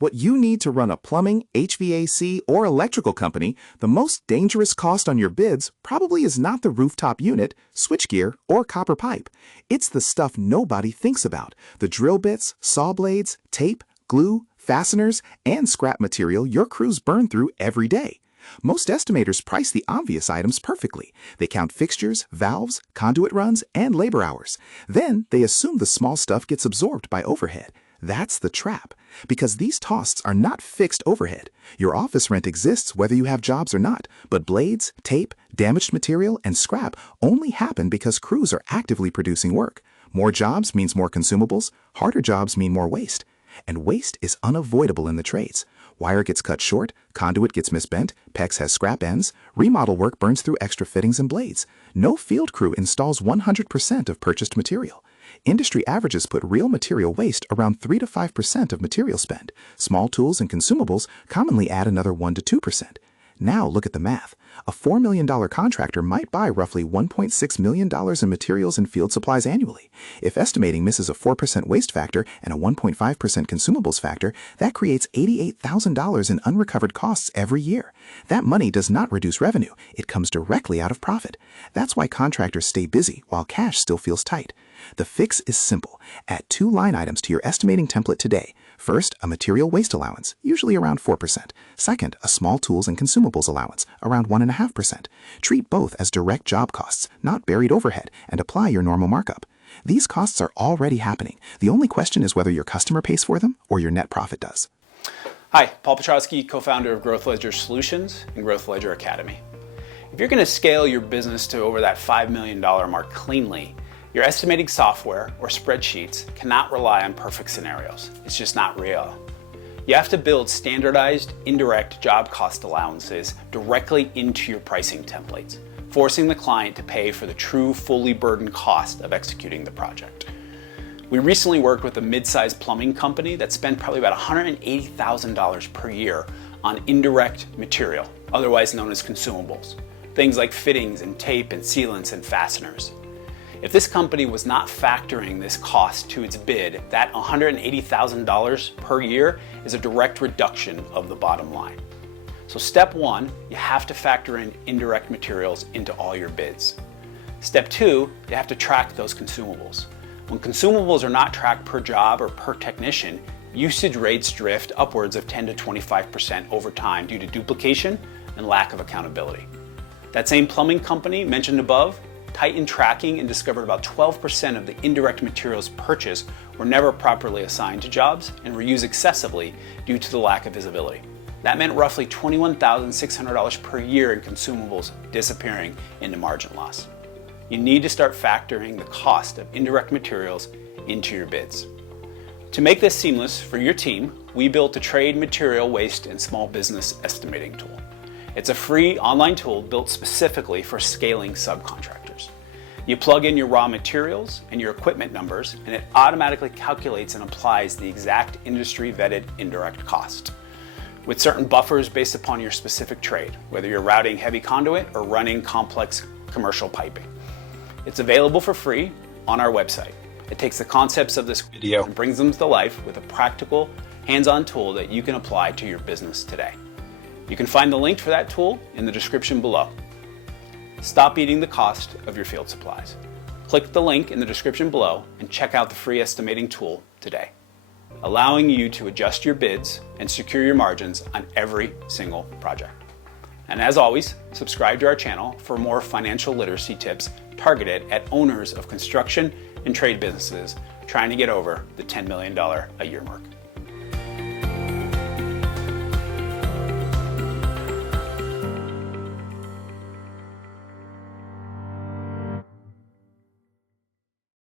What you need to run a plumbing, HVAC, or electrical company, the most dangerous cost on your bids probably is not the rooftop unit, switchgear, or copper pipe. It's the stuff nobody thinks about: the drill bits, saw blades, tape, glue, fasteners, and scrap material your crews burn through every day. Most estimators price the obvious items perfectly. They count fixtures, valves, conduit runs, and labor hours. Then they assume the small stuff gets absorbed by overhead. That's the trap, because these costs are not fixed overhead. Your office rent exists whether you have jobs or not, but blades, tape, damaged material, and scrap only happen because crews are actively producing work. More jobs means more consumables, harder jobs mean more waste. And waste is unavoidable in the trades. Wire gets cut short, conduit gets misbent, PEX has scrap ends, remodel work burns through extra fittings and blades. No field crew installs 100% of purchased material. Industry averages put real material waste around 3 to 5% of material spend. Small tools and consumables commonly add another 1 to 2%. Now look at the math. A $4 million contractor might buy roughly $1.6 million in materials and field supplies annually. If estimating misses a 4% waste factor and a 1.5% consumables factor, that creates $88,000 in unrecovered costs every year. That money does not reduce revenue. It comes directly out of profit. That's why contractors stay busy while cash still feels tight. The fix is simple. Add 2 line items to your estimating template today. First, a material waste allowance, usually around 4%. Second, a small tools and consumables allowance, around 1.5%. Treat both as direct job costs, not buried overhead, and apply your normal markup. These costs are already happening. The only question is whether your customer pays for them or your net profit does. Hi, Paul Petrowski, co-founder of Growth Ledger Solutions and Growth Ledger Academy. If you're going to scale your business to over that $5 million mark cleanly, your estimating software or spreadsheets cannot rely on perfect scenarios. It's just not real. You have to build standardized indirect job cost allowances directly into your pricing templates, forcing the client to pay for the true fully burdened cost of executing the project. We recently worked with a mid-sized plumbing company that spent probably about $180,000 per year on indirect material, otherwise known as consumables. Things like fittings and tape and sealants and fasteners. If this company was not factoring this cost to its bid, that $180,000 per year is a direct reduction of the bottom line. So step 1, you have to factor in indirect materials into all your bids. Step 2, you have to track those consumables. When consumables are not tracked per job or per technician, usage rates drift upwards of 10 to 25% over time due to duplication and lack of accountability. That same plumbing company mentioned above tightened tracking and discovered about 12% of the indirect materials purchased were never properly assigned to jobs and were used excessively due to the lack of visibility. That meant roughly $21,600 per year in consumables disappearing into margin loss. You need to start factoring the cost of indirect materials into your bids. To make this seamless for your team, we built a trade material waste and small business estimating tool. It's a free online tool built specifically for scaling subcontractors. You plug in your raw materials and your equipment numbers, and it automatically calculates and applies the exact industry-vetted indirect cost, with certain buffers based upon your specific trade, whether you're routing heavy conduit or running complex commercial piping. It's available for free on our website. It takes the concepts of this video and brings them to life with a practical, hands-on tool that you can apply to your business today. You can find the link for that tool in the description below. Stop eating the cost of your field supplies. Click the link in the description below and check out the free estimating tool today, allowing you to adjust your bids and secure your margins on every single project. And as always, subscribe to our channel for more financial literacy tips targeted at owners of construction and trade businesses trying to get over the $10 million a year mark.